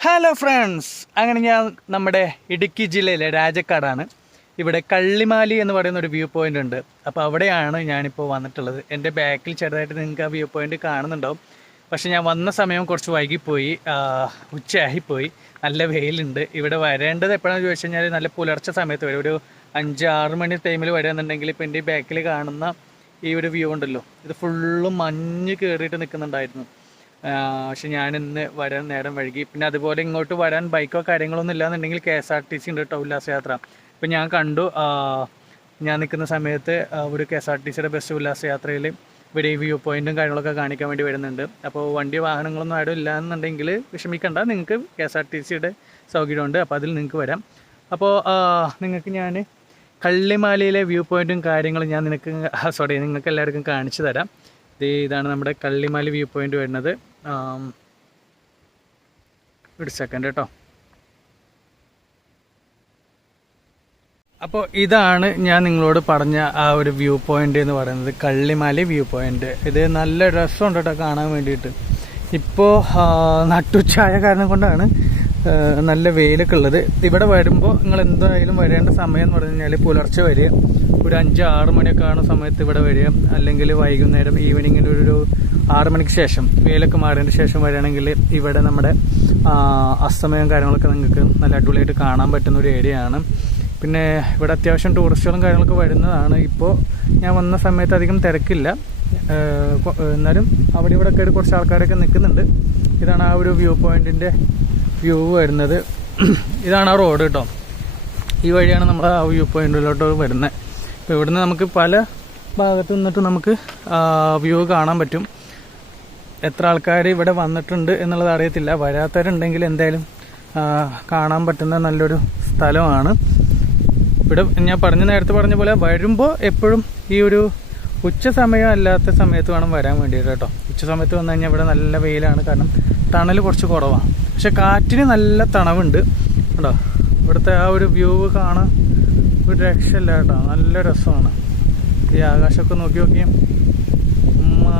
Hello friends അങ്ങനെ ഞാൻ നമ്മുടെ ഇടുക്കി ജില്ലയിലെ രാജക്കാടാണ്. ഇവിടെ കള്ളിമാലി എന്ന് പറയുന്ന ഒരു വ്യൂ പോയിന്റ് ഉണ്ട്. അപ്പോൾ അവിടെയാണ് ഞാനിപ്പോൾ വന്നിട്ടുള്ളത്. എന്റെ ബാക്കിൽ ചെറുതായിട്ട് നിങ്ങൾക്ക് ആ വ്യൂ പോയിന്റ് കാണുന്നുണ്ടാവും. പക്ഷേ ഞാൻ വന്ന സമയം കുറച്ച് വൈകിപ്പോയി. ഉച്ചയായിപ്പോയി. നല്ല വെയിലുണ്ട്. ഇവിടെ വരേണ്ടത് എപ്പോഴാണെന്ന് ചോദിച്ചു കഴിഞ്ഞാൽ നല്ല പുലർച്ചെ സമയത്ത് വരും. ഒരു അഞ്ച് ആറ് മണി ടൈമിൽ വരികയെന്നുണ്ടെങ്കിൽ ഇപ്പോൾ എന്റെ ബാക്കിൽ കാണുന്ന ഈ ഒരു വ്യൂ ഉണ്ടല്ലോ. ഇത് ഫുള്ളും മഞ്ഞ് കയറിയിട്ട് നിൽക്കുന്നുണ്ടായിരുന്നു. പക്ഷെ ഞാൻ ഇന്ന് വരാൻ നേരം വഴുകി പിന്നെ അതുപോലെ ഇങ്ങോട്ട് വരാൻ ബൈക്കോ കാര്യങ്ങളൊന്നും ഇല്ലാന്നുണ്ടെങ്കിൽ K S R T C ഉണ്ട് കേട്ടോ ഉല്ലാസയാത്ര. ഇപ്പം ഞാൻ കണ്ടു ഞാൻ നിൽക്കുന്ന സമയത്ത് ഒരു കെ എസ് ആർ ടി സിയുടെ ബസ് ഉല്ലാസയാത്രയിൽ ഇവിടെ വ്യൂ പോയിന്റും കാര്യങ്ങളൊക്കെ കാണിക്കാൻ വേണ്ടി വരുന്നുണ്ട്. അപ്പോൾ വണ്ടി വാഹനങ്ങളൊന്നും ആരും ഇല്ല എന്നുണ്ടെങ്കിൽ വിഷമിക്കണ്ട നിങ്ങൾക്ക് കെ എസ് ആർ ടി സിയുടെ സൗകര്യമുണ്ട് അപ്പോൾ അതിൽ നിങ്ങൾക്ക് വരാം. അപ്പോൾ നിങ്ങൾക്ക് ഞാൻ കള്ളിമാലയിലെ വ്യൂ പോയിന്റും കാര്യങ്ങളും ഞാൻ നിനക്ക് സോറി നിങ്ങൾക്ക് എല്ലാവർക്കും കാണിച്ചു തരാം. ഇതാണ് നമ്മുടെ കള്ളിമല വ്യൂ പോയിന്റ് വരുന്നത്. ഒരു സെക്കൻഡ് കേട്ടോ അപ്പോൾ ഇതാണ് ഞാൻ നിങ്ങളോട് പറഞ്ഞ ആ ഒരു വ്യൂ പോയിന്റ് എന്ന് പറയുന്നത് കള്ളിമാലി വ്യൂ പോയിന്റ് ഇത് നല്ല രസമുണ്ട് കേട്ടോ കാണാൻ വേണ്ടിയിട്ട്. ഇപ്പോൾ നട്ടുച്ചായ കാരണം കൊണ്ടാണ് നല്ല വെയിലൊക്കെ ഉള്ളത്. ഇവിടെ വരുമ്പോൾ നിങ്ങൾ എന്തായാലും വരേണ്ട സമയം എന്ന് പറഞ്ഞു കഴിഞ്ഞാൽ പുലർച്ചെ വരിക. ഒരു അഞ്ച് ആറ് മണിയൊക്കെ ആവുന്ന സമയത്ത് ഇവിടെ വരിക. അല്ലെങ്കിൽ വൈകുന്നേരം ഈവനിങ്ങിൽ ഒരു ആറ് മണിക്ക് ശേഷം വെയിലൊക്കെ മാറിയതിന് ശേഷം വരികയാണെങ്കിൽ ഇവിടെ നമ്മുടെ അസ്തമയം കാര്യങ്ങളൊക്കെ നിങ്ങൾക്ക് നല്ല അടിപൊളിയായിട്ട് കാണാൻ പറ്റുന്ന ഒരു ഏരിയ ആണ്. പിന്നെ ഇവിടെ അത്യാവശ്യം ടൂറിസ്റ്റുകളും കാര്യങ്ങളൊക്കെ വരുന്നതാണ്. ഇപ്പോൾ ഞാൻ വന്ന സമയത്ത് അധികം തിരക്കില്ല. എന്നാലും അവിടെ ഇവിടെ ഒക്കെ കുറച്ച് ആൾക്കാരൊക്കെ നിൽക്കുന്നുണ്ട്. ഇതാണ് ആ ഒരു വ്യൂ പോയിന്റിന്റെ വ്യൂ വരുന്നത്. ഇതാണ് ആ റോഡ് കേട്ടോ. ഈ വഴിയാണ് നമ്മൾ ആ വ്യൂ പോയിന്റിലോട്ട് വരുന്നത്. അപ്പോൾ ഇവിടുന്ന് നമുക്ക് പല ഭാഗത്ത് നിന്നിട്ട് നമുക്ക് വ്യൂ കാണാൻ പറ്റും. എത്ര ആൾക്കാർ ഇവിടെ വന്നിട്ടുണ്ട് എന്നുള്ളത് അറിയത്തില്ല. വരാത്തവരുണ്ടെങ്കിൽ എന്തായാലും കാണാൻ പറ്റുന്ന നല്ലൊരു സ്ഥലമാണ്. ഇവിടെ ഞാൻ പറഞ്ഞ നേരത്തെ പറഞ്ഞ പോലെ വരുമ്പോൾ എപ്പോഴും ഈ ഒരു ഉച്ച സമയം അല്ലാത്ത സമയത്ത് വേണം വരാൻ വേണ്ടിയിട്ട് കേട്ടോ. ഉച്ച സമയത്ത് വന്നു കഴിഞ്ഞാൽ ഇവിടെ നല്ല വെയിലാണ്. കാരണം തണൽ കുറച്ച് കുറവാണ് പക്ഷെ കാറ്റിന് നല്ല തണവുണ്ട്. കേട്ടോ ഇവിടുത്തെ ആ ഒരു വ്യൂ കാണാൻ ഒരു രക്ഷയില്ല കേട്ടോ. നല്ല രസമാണ്. ഈ ആകാശമൊക്കെ നോക്കി നോക്കിയാൽ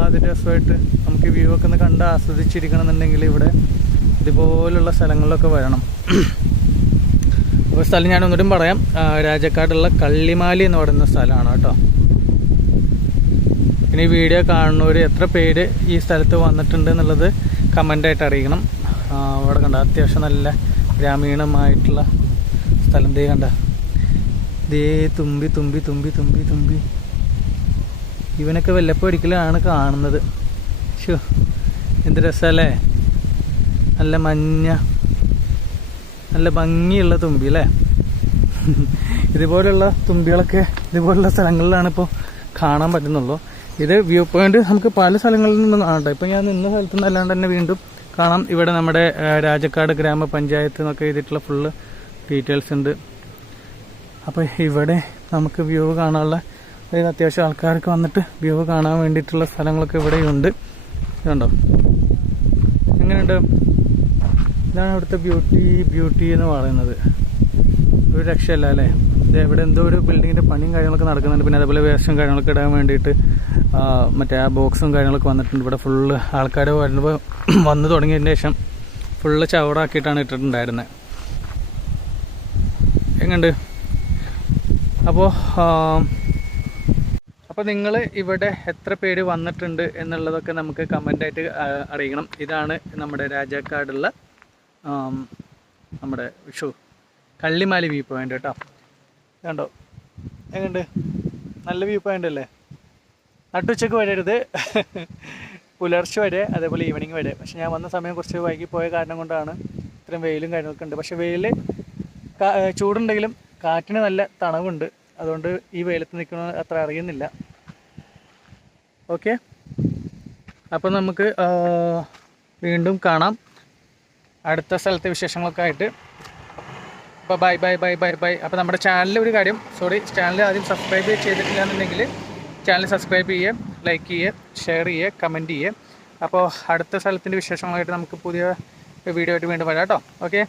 അതിന്റെ രസമായിട്ട് നമുക്ക് വ്യൂ ഒക്കെ ഒന്ന് കണ്ട് ആസ്വദിച്ചിരിക്കണം എന്നുണ്ടെങ്കിൽ ഇവിടെ ഇതുപോലുള്ള സ്ഥലങ്ങളിലൊക്കെ വരണം. അപ്പോൾ സ്ഥലം ഞാൻ ഒന്നിട്ടും പറയാം. രാജക്കാടുള്ള കള്ളിമാലി എന്ന് പറയുന്ന സ്ഥലമാണ് കേട്ടോ. ഇനി വീഡിയോ കാണുന്നവർ എത്ര പേര് ഈ സ്ഥലത്ത് വന്നിട്ടുണ്ട് എന്നുള്ളത് കമന്റായിട്ട് അറിയിക്കണം. അവിടെ കണ്ട. അത്യാവശ്യം നല്ല ഗ്രാമീണമായിട്ടുള്ള സ്ഥലം. ദേ കണ്ട. ദേ തുമ്പി തുമ്പി തുമ്പി തുമ്പി തുമ്പി. ഇവനൊക്കെ വല്ലപ്പോൾ ഒരിക്കലാണ് കാണുന്നത്. ഷോ എന്ത് രസമല്ലേ നല്ല മഞ്ഞ നല്ല ഭംഗിയുള്ള തുമ്പി അല്ലേ? ഇതുപോലുള്ള തുമ്പികളൊക്കെ ഇതുപോലുള്ള സ്ഥലങ്ങളിലാണ് ഇപ്പോൾ കാണാൻ പറ്റുന്നുള്ളൂ. ഇത് വ്യൂ പോയിന്റ് നമുക്ക് പല സ്ഥലങ്ങളിൽ നിന്നാണ് കേട്ടോ ഇപ്പം ഞാൻ നിന്ന സ്ഥലത്തു നിന്ന് അല്ലാണ്ട് തന്നെ വീണ്ടും കാണാം. ഇവിടെ നമ്മുടെ രാജക്കാട് ഗ്രാമപഞ്ചായത്ത് എന്നൊക്കെ എഴുതിയിട്ടുള്ള ഫുള്ള് ഡീറ്റെയിൽസ് ഉണ്ട്. അപ്പോൾ ഇവിടെ നമുക്ക് വ്യൂ കാണാനുള്ള അതായത് അത്യാവശ്യം ആൾക്കാർക്ക് വന്നിട്ട് വ്യൂ കാണാൻ വേണ്ടിയിട്ടുള്ള സ്ഥലങ്ങളൊക്കെ ഇവിടെയുണ്ട്. ഇതുണ്ടോ? എങ്ങനെയുണ്ട്? ഇതാണ് ഇവിടുത്തെ ബ്യൂട്ടി ബ്യൂട്ടി എന്ന് പറയുന്നത്. ഒരു രക്ഷയല്ല അല്ലേ? ഇവിടെ എന്തോ ഒരു ബിൽഡിങ്ങിന്റെ പണിയും കാര്യങ്ങളൊക്കെ നടക്കുന്നുണ്ട്. പിന്നെ അതേപോലെ വേസ്റ്റും കാര്യങ്ങളൊക്കെ ഇടാൻ വേണ്ടിയിട്ട് മറ്റേ ആ ബോക്സും കാര്യങ്ങളൊക്കെ വന്നിട്ടുണ്ട്. ഇവിടെ ഫുള്ള് ആൾക്കാർ വരുമ്പോൾ വന്നു തുടങ്ങിയതിന് ശേഷം ഫുള്ള് ചവറാക്കിയിട്ടാണ് ഇട്ടിട്ടുണ്ടായിരുന്നത് എങ്ങണ്ട്? അപ്പോൾ അപ്പോൾ നിങ്ങൾ ഇവിടെ എത്ര പേര് വന്നിട്ടുണ്ട് എന്നുള്ളതൊക്കെ നമുക്ക് കമന്റായിട്ട് അറിയിക്കണം. ഇതാണ് നമ്മുടെ രാജാക്കാടുള്ള നമ്മുടെ ഷോ കള്ളിമാലി വ്യൂ പോയിന്റ് കേട്ടോ. കണ്ടോ? എങ്ങണ്ട്? നല്ല വ്യൂ പോയിന്റ് അല്ലേ? നട്ടുച്ചക്ക് വരരുത്. പുലർച്ചെ വരെ അതേപോലെ ഈവനിങ് വരെ. പക്ഷെ ഞാൻ വന്ന സമയം കുറച്ച് വൈകി പോയ കാരണം കൊണ്ടാണ് ഇത്രയും വെയിലും കാര്യങ്ങളൊക്കെ ഉണ്ട്. പക്ഷെ വെയിൽ ചൂടുണ്ടെങ്കിലും കാറ്റിന് നല്ല തണവുണ്ട്. അതുകൊണ്ട് ഈ വെയിലത്ത് നിൽക്കുന്നത് അത്ര അറിയുന്നില്ല. ഓക്കെ? അപ്പം നമുക്ക് വീണ്ടും കാണാം. അടുത്ത സ്ഥലത്തെ വിശേഷങ്ങളൊക്കെ ആയിട്ട്. അപ്പോൾ bye bye bye bye bye. അപ്പോൾ നമ്മുടെ ചാനലിൽ ഒരു കാര്യം സോറി ചാനൽ ആദ്യം സബ്സ്ക്രൈബ് ചെയ്തിട്ടില്ല എന്നുണ്ടെങ്കിൽ ചാനൽ സബ്സ്ക്രൈബ് ചെയ്യുക. ലൈക്ക് ചെയ്യുക ഷെയർ ചെയ്യുക കമന്റ് ചെയ്യുക അപ്പോൾ അടുത്ത സ്ഥലത്തിന്റെ വിശേഷങ്ങളായിട്ട് നമുക്ക് പുതിയ വീഡിയോ ആയിട്ട് വീണ്ടും വരാം കേട്ടോ. ഓക്കെ